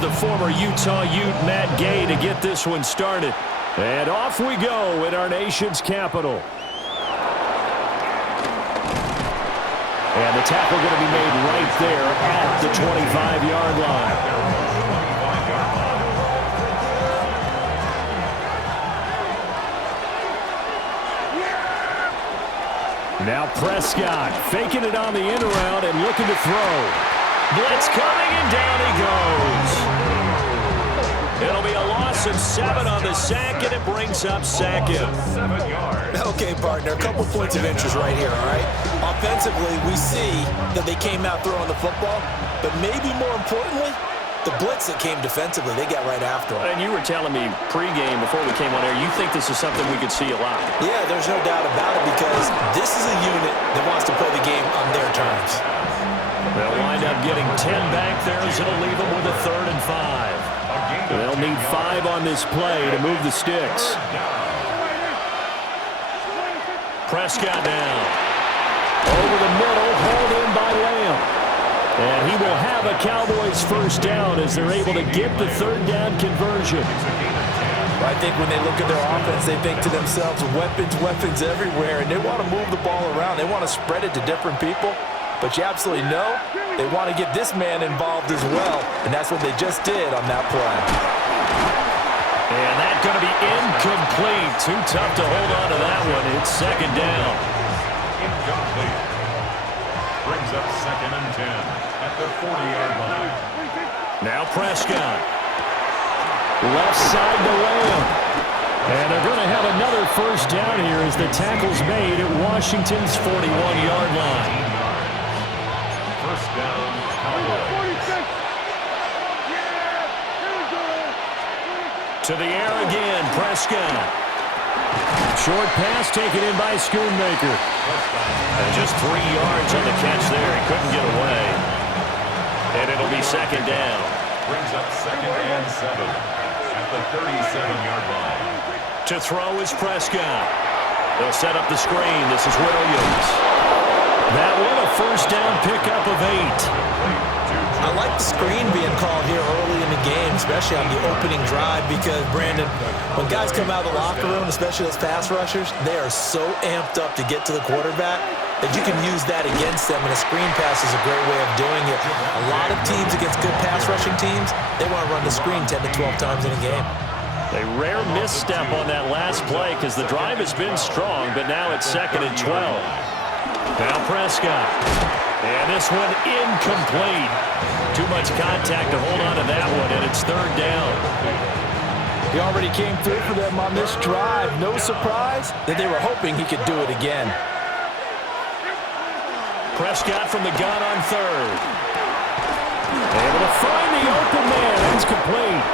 the former Utah Ute Matt Gay to get this one started. And off we go in our nation's capital. And the tackle going to be made right there at the 25-yard line. Now Prescott faking it on the end around and looking to throw. Blitz coming and down he goes. It'll be a loss of 7 on the sack, and it brings up second. Okay, partner, a couple points of interest right here, all right? Offensively, we see that they came out throwing the football, but maybe more importantly, the blitz that came defensively, they got right after them. And you were telling me pregame before we came on air, you think this is something we could see a lot. Yeah, there's no doubt about it because this is a unit that wants to play the game on their terms. They'll wind up getting 10 back there as it'll leave them with a 3rd and 5. They'll need 5 on this play to move the sticks. Prescott now. Over the middle, hauled in by Lamb. And he will have a Cowboys first down as they're able to get the 3rd down conversion. I think when they look at their offense, they think to themselves, weapons everywhere, and they want to move the ball around. They want to spread it to different people. But you absolutely know they want to get this man involved as well, and that's what they just did on that play. And that's going to be incomplete. Too tough to hold on to that one. It's 2nd down. Incomplete. Brings up 2nd and 10 at the 40-yard line. Now Prescott. Left side to Lamb. And they're going to have another first down here as the tackle's made at Washington's 41-yard line. First down, Cowboys. To the air again, Prescott. Short pass taken in by Schoonmaker. And just 3 yards on the catch there. He couldn't get away. And it'll be 2nd down. Brings up 2nd and 7 at the 37-yard line. To throw is Prescott. They'll set up the screen. This is Williams. That one a first down pickup of 8. I like the screen being called here early in the game, especially on the opening drive, because, Brandon, when guys come out of the locker room, especially those pass rushers, they are so amped up to get to the quarterback that you can use that against them, and a screen pass is a great way of doing it. A lot of teams against good pass rushing teams, they want to run the screen 10 to 12 times in a game. A rare misstep on that last play because the drive has been strong, but now it's 2nd and 12. Now Prescott. And this one incomplete. Too much contact to hold on to that one, and it's 3rd down. He already came through for them on this drive. No surprise that they were hoping he could do it again. Prescott from the gun on 3rd. Able to find the open man. It's complete.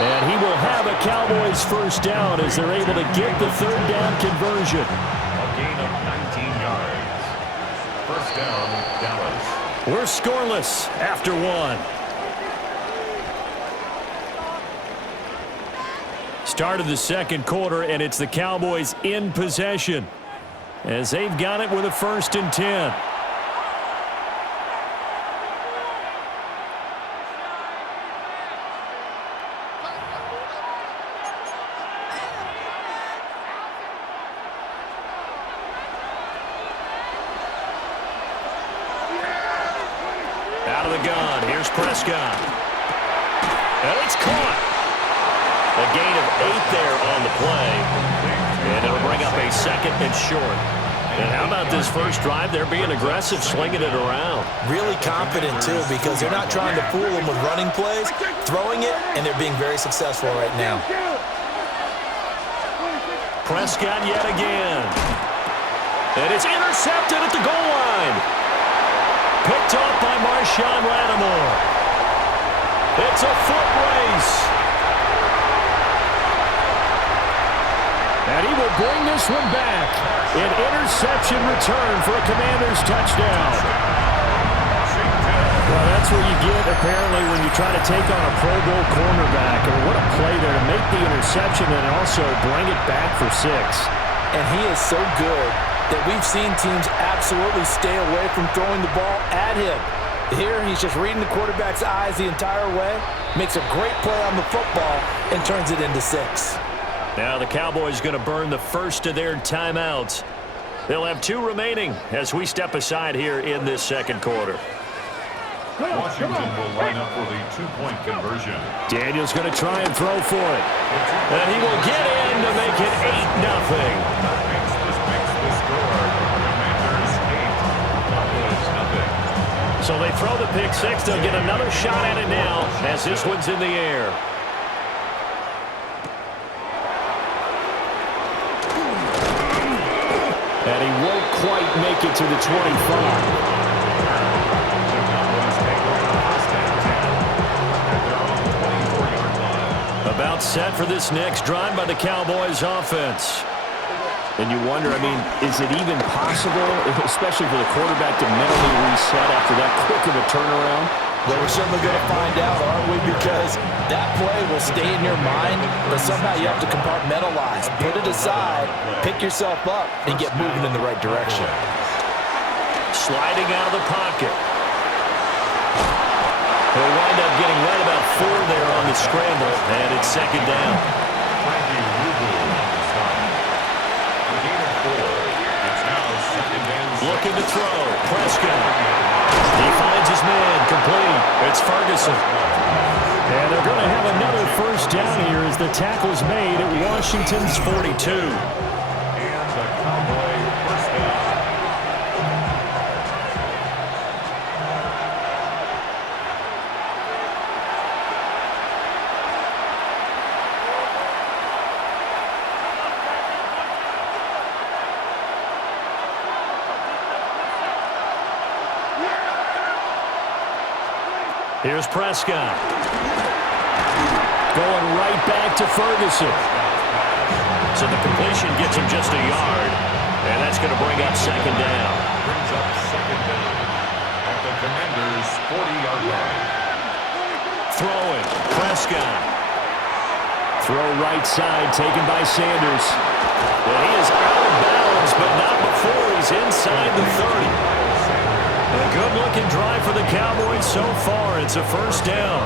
And he will have a Cowboys first down as they're able to get the 3rd down conversion. A gain of 19 yards. First down, Dallas. We're scoreless after 1. Start of the 2nd quarter, and it's the Cowboys in possession as they've got it with a 1st and 10. Out of the gun, here's Prescott. And it's caught. A gain of 8 there on the play. And it'll bring up a 2nd and short. And how about this first drive? They're being aggressive, slinging it around. Really confident, too, because they're not trying to fool them with running plays, throwing it, and they're being very successful right now. Prescott yet again. And it's intercepted at the goal line. Picked off by Marshawn Lattimore. It's a foot race. And he will bring this one back. An interception return for a Commanders touchdown. Well, that's what you get, apparently, when you try to take on a Pro Bowl cornerback. I mean, what a play there to make the interception and also bring it back for 6. And he is so good that we've seen teams absolutely stay away from throwing the ball at him. Here, he's just reading the quarterback's eyes the entire way, makes a great play on the football, and turns it into 6. Now the Cowboys going to burn the first of their timeouts. They'll have 2 remaining as we step aside here in this second quarter. Washington will line up for the 2-point conversion. Daniels going to try and throw for it. And he will get in to make it 8-0. Makes the score. Commanders 8, Cowboys nothing. So they throw the pick 6. They'll get another shot at it now as this one's in the air. And he won't quite make it to the 25. About set for this next drive by the Cowboys offense. And you wonder, I mean, is it even possible, especially for the quarterback, to mentally reset after that quick of a turnaround? Well, we're certainly going to find out, aren't we? Because that play will stay in your mind, but somehow you have to compartmentalize. Put it aside, pick yourself up, and get moving in the right direction. Sliding out of the pocket. He'll wind up getting right about 4 there on the scramble, and it's second down. Looking to throw. Prescott. He finds his man. Complete. It's Ferguson. And they're going to have another first down here as the tackle's made at Washington's 42. And the Cowboy first down. Here's Prescott. Going right back to Ferguson. So the completion gets him just a yard. And that's going to bring up second down. Brings up second down at the Commanders' 40-yard line. Throwing. Prescott. Throw right side taken by Sanders. Well, he is out of bounds, but not before he's inside the 30. A good-looking drive for the Cowboys so far. It's a first down.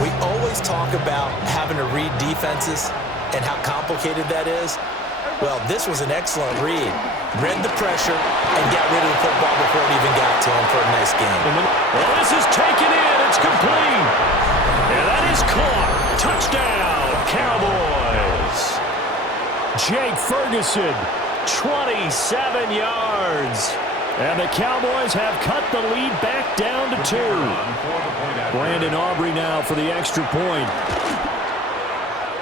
We always talk about having to read defenses and how complicated that is. Well, this was an excellent read. Read the pressure and got rid of the football before it even got to him for a nice game. Well, this is taken in. It's complete. And that is caught. Touchdown, Cowboys. Jake Ferguson, 27 yards. And the Cowboys have cut the lead back down to 2. Brandon Aubrey now for the extra point.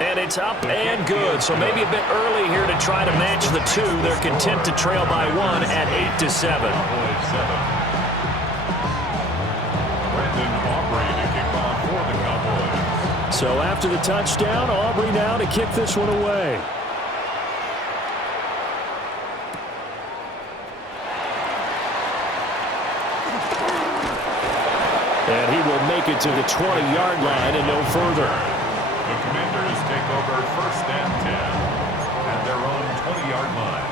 And it's up and good. So maybe a bit early here to try to match the 2. They're content to trail by 1 at 8-7. Brandon Aubrey to kick off for the Cowboys. So after the touchdown, Aubrey now to kick this one away. And he will make it to the 20-yard line and no further. The Commanders take over first and 10 at their own 20-yard line.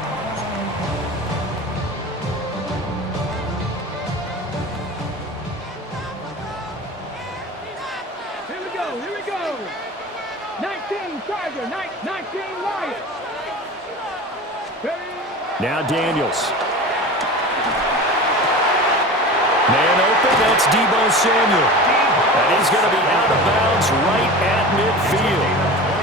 Here we go. 19 Tiger, 19 Lions. Now Daniels. Man open, that's Deebo Samuel. And he's going to be out of bounds right at midfield.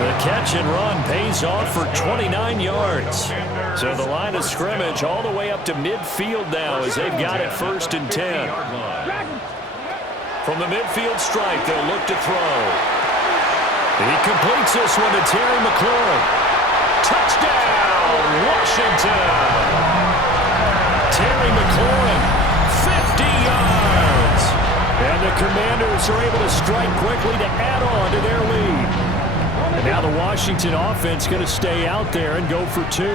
The catch and run pays off for 29 yards. So the line of scrimmage all the way up to midfield now as they've got it first and 10. From the midfield stripe, they'll look to throw. He completes this one to Terry McLaurin. Touchdown, Washington! Terry McLaurin, 50 yards. And the Commanders are able to strike quickly to add on to their lead. And now the Washington offense going to stay out there and go for 2. The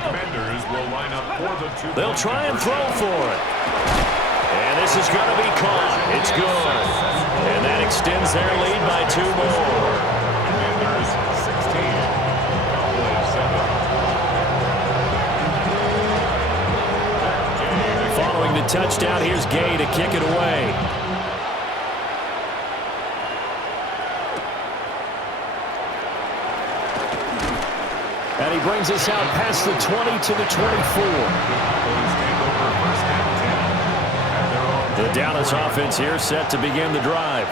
Commanders will line up for the 2. They'll try and throw for it. And this is going to be caught. It's good. And that extends their lead by 2 more. Commanders 16, Cowboys 7. Following the touchdown. Here's Gay to kick it away. And he brings us out past the 20 to the 24. The Dallas offense here set to begin the drive.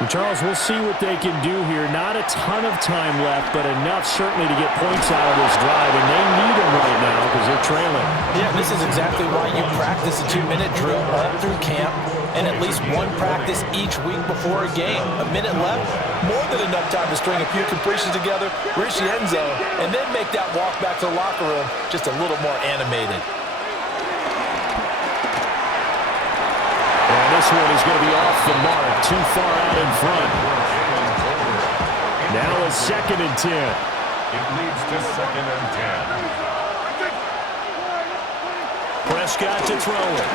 And Charles, we'll see what they can do here. Not a ton of time left, but enough certainly to get points out of this drive. And they need them right now because they're trailing. Yeah, this is exactly why you practice a 2-minute drill all through camp and at least one practice each week before a game. A minute left, more than enough time to string a few completions together, reach the end zone, and then make that walk back to the locker room just a little more animated. This one is going to be off the mark, too far out in front. Now a 2nd and 10. It leads to 2nd and 10. Prescott to throw it.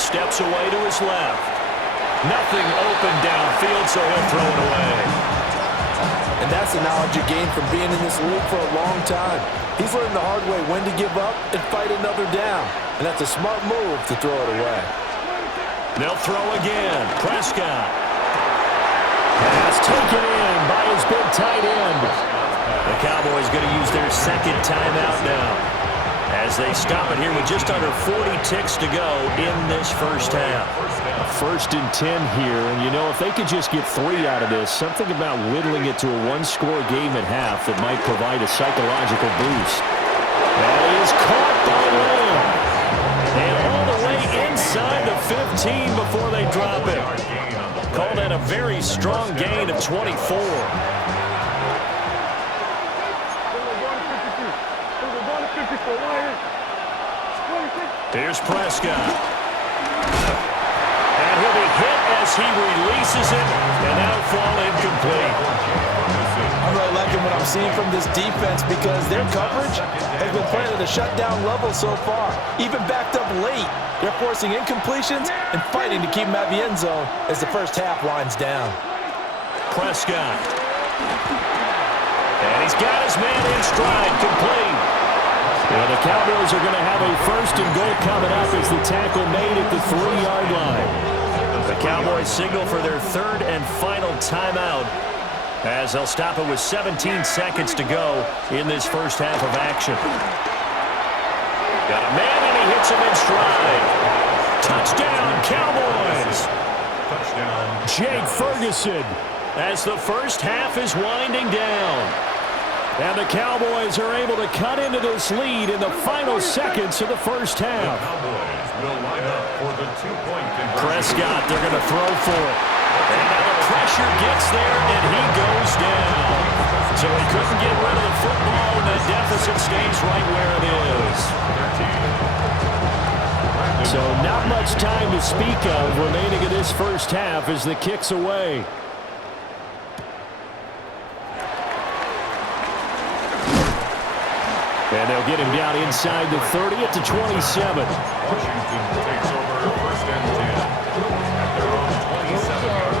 Steps away to his left. Nothing open downfield, so he'll throw it away. And that's the knowledge you gain from being in this league for a long time. He's learned the hard way when to give up and fight another down. And that's a smart move to throw it away. They'll throw again. Prescott. Pass taken in by his big tight end. The Cowboys going to use their 2nd timeout now as they stop it here with just under 40 ticks to go in this first half. 1st and 10 here, and you know, if they could just get 3 out of this, something about whittling it to a 1-score game at half that might provide a psychological boost. That is caught by Lamb. And all the way inside the 15 before they drop it. Call that a very strong gain of 24. Here's Prescott. And he'll be hit as he releases it, and that'll fall incomplete. I'm really liking what I'm seeing from this defense because their coverage has been playing at a shutdown level so far. Even backed up late, they're forcing incompletions and fighting to keep them out of the end zone as the first half winds down. Prescott. And he's got his man in stride, complete. Well, the Cowboys are going to have a 1st and goal coming up as the tackle made at the 3-yard line. The Cowboys signal for their 3rd and final timeout as they'll stop it with 17 seconds to go in this first half of action. Got a man and he hits him in stride. Touchdown, Cowboys! Touchdown. Jake Ferguson. As the first half is winding down. And the Cowboys are able to cut into this lead in the final seconds of the first half. Cowboys will line up for the 2-point conversion. Prescott, they're going to throw for it. And now the pressure gets there, and he goes down. So he couldn't get rid of the football, and the deficit stays right where it is. So not much time to speak of remaining in this first half as the kick's away. And they'll get him down inside the 30 at the 27. Washington takes over 1st and 10 at their own 27-yard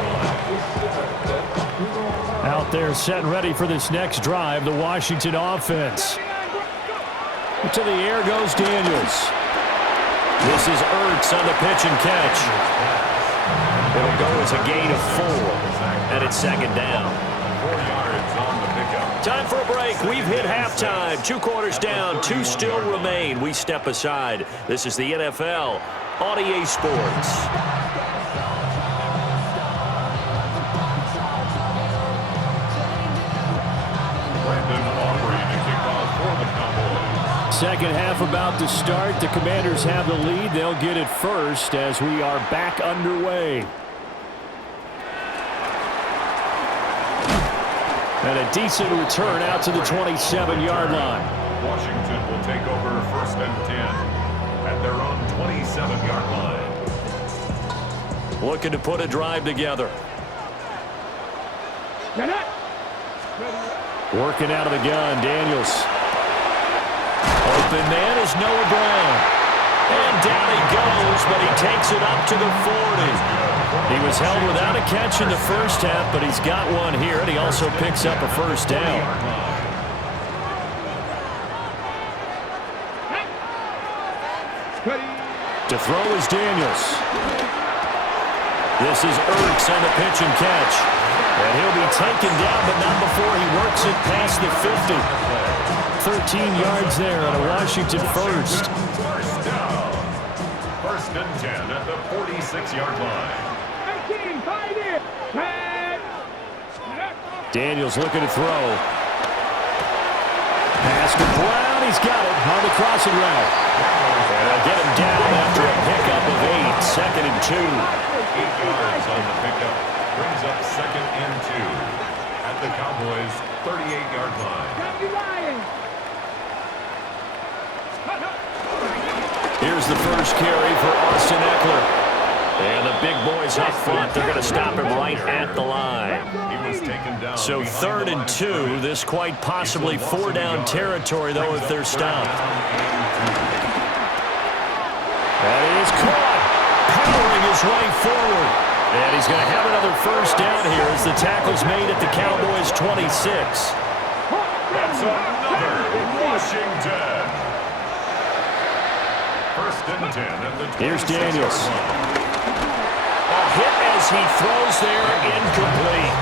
line. Out there set and ready for this next drive, the Washington offense. To the air goes Daniels. This is Ertz on the pitch and catch. It'll go as a gain of 4, and it's 2nd down. 4 yards on the pickup. Time for a break. We've hit halftime. 2 quarters down. 2 still remain. We step aside. This is the NFL on EA Sports. Second half about to start. The Commanders have the lead. They'll get it first as we are back underway. And a decent return out to the 27-yard line. Washington will take over 1st and 10 at their own 27-yard line. Looking to put a drive together. Working out of the gun, Daniels. Open man is Noah Brown. And down he goes, but he takes it up to the 40. He was held without a catch in the first half, but he's got one here, and he also picks up a first down. To throw is Daniels. This is Ertz on the pitch and catch. And he'll be taken down, but not before he works it past the 50. 13 yards there on a Washington first. First down. First and 10 at the 46-yard line. 19, 5 in. Daniels looking to throw. Pass to Brown. He's got it on the crossing route. And they'll get him down after a pickup of 8. Second and 2. 8 yards on the pickup. Brings up second and 2 at the Cowboys' 38-yard line. Here's the first carry for Austin Eckler. And the big boys up front, they're going to stop him right at the line. He was taken down. So third and 2, this quite possibly 4-down territory, though, if they're stopped. That is caught, powering his way forward. And he's going to have another first down here as the tackle's made at the Cowboys' 26. That's another Washington. First and 10 at the 26. Here's Daniels. A hit as he throws there, incomplete.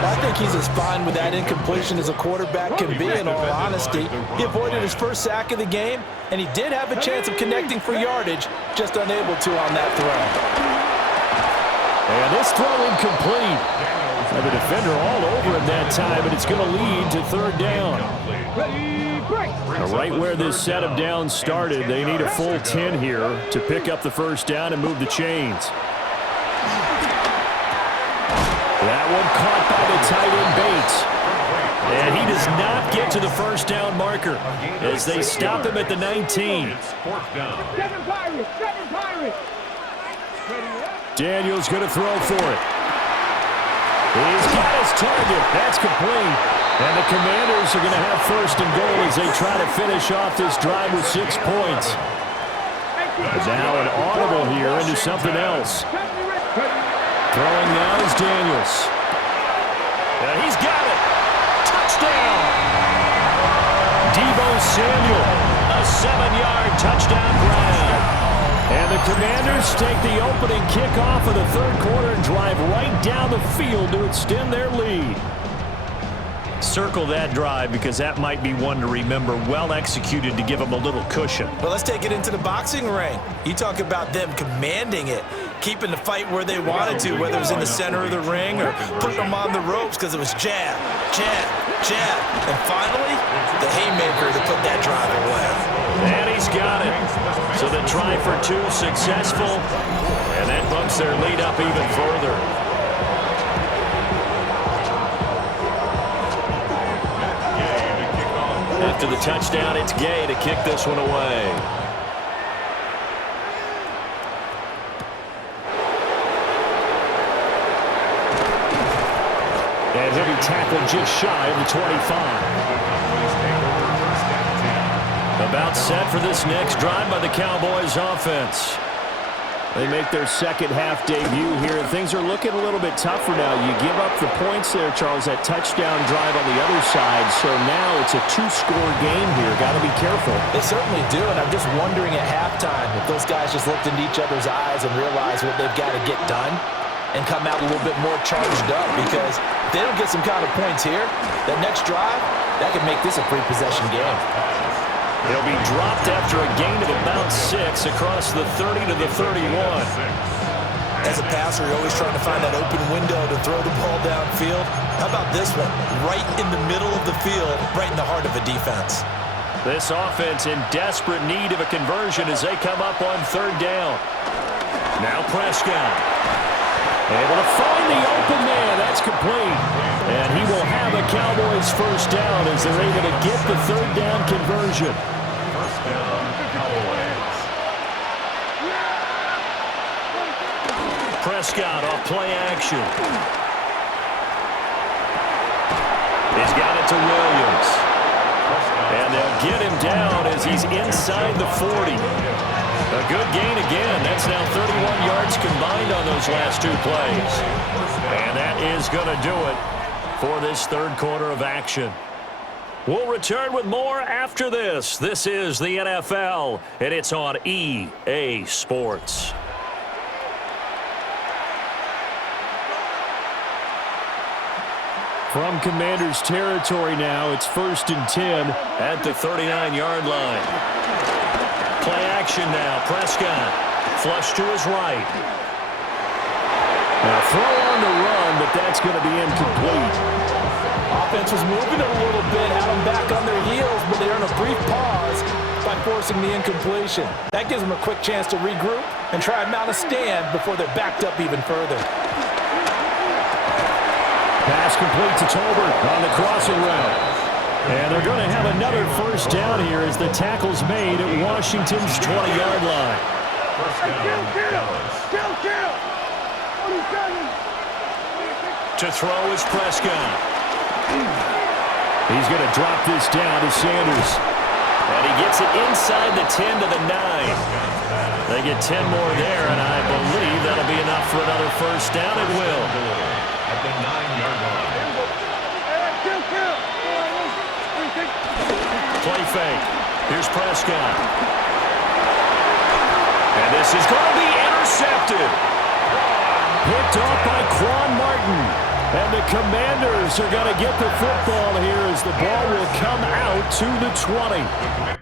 I think he's as fine with that incompletion as a quarterback can be, in all honesty. He avoided his first sack of the game, and he did have a chance of connecting for yardage, just unable to on that throw. And this throw incomplete. And the defender all over him that time, but it's going to lead to third down. Right where this set of downs started, they need a full 10 here to pick up the first down and move the chains. That one caught by the tight end Bates. And he does not get to the first down marker as they stop him at the 19. Daniels going to throw for it. He's got his target. That's complete. And the Commanders are going to have first and goal as they try to finish off this drive with 6 points. And now an audible here into something else. Throwing now is Daniels. And he's got it. Touchdown. Deebo Samuel. A 7-yard touchdown grab. And the Commanders take the opening kickoff of the third quarter and drive right down the field to extend their lead. Circle that drive because that might be one to remember. Well executed to give them a little cushion. Well, let's take it into the boxing ring. You talk about them commanding it, keeping the fight where they wanted to, whether it was in the center of the ring or putting them on the ropes because it was jab, jab, jab. And finally, the haymaker to put that drive away. And he's got it. So the try for 2 successful, and that bumps their lead up even further. After the touchdown, it's Gay to kick this one away. And he'll be tackled just shy of the 25. About set for this next drive by the Cowboys offense. They make their second half debut here. Things are looking a little bit tougher now. You give up the points there, Charles, that touchdown drive on the other side. So now it's a 2-score game here. Got to be careful. They certainly do, and I'm just wondering at halftime if those guys just looked into each other's eyes and realized what they've got to get done and come out a little bit more charged up, because if they don't get some kind of points here, that next drive, that could make this a free-possession game. He'll be dropped after a gain of about 6 across the 30 to the 31. As a passer, you're always trying to find that open window to throw the ball downfield. How about this one? Right in the middle of the field, right in the heart of a defense. This offense in desperate need of a conversion as they come up on third down. Now Prescott. Able to find the open man. That's complete. And he will have a Cowboys first down as they're able to get the third down conversion. First down, Cowboys. Prescott off play action. He's got it to Williams. And they'll get him down as he's inside the 40. A good gain again. That's now 31 yards combined on those last 2 plays. And that is going to do it for this third quarter of action. We'll return with more after this. This is the NFL, and it's on EA Sports. From Commanders territory now, it's 1st and 10. At the 39-yard line. Play action now. Prescott. Flush to his right. Now throw on the run, but that's going to be incomplete. Offense was moving it a little bit, had them back on their heels, but they earned a brief pause by forcing the incompletion. That gives them a quick chance to regroup and try and mount a stand before they're backed up even further. Pass complete to Tolbert on the crossing route. And they're going to have another first down here as the tackle's made at Washington's 20-yard line. To throw is Prescott. He's going to drop this down to Sanders. And he gets it inside the 10 to the 9. They get 10 more there, and I believe that'll be enough for another first down. It will. At the 9-yard line. Play fake. Here's Prescott. And this is going to be intercepted. Picked off by Quan Martin. And the Commanders are going to get the football here as the ball will come out to the 20.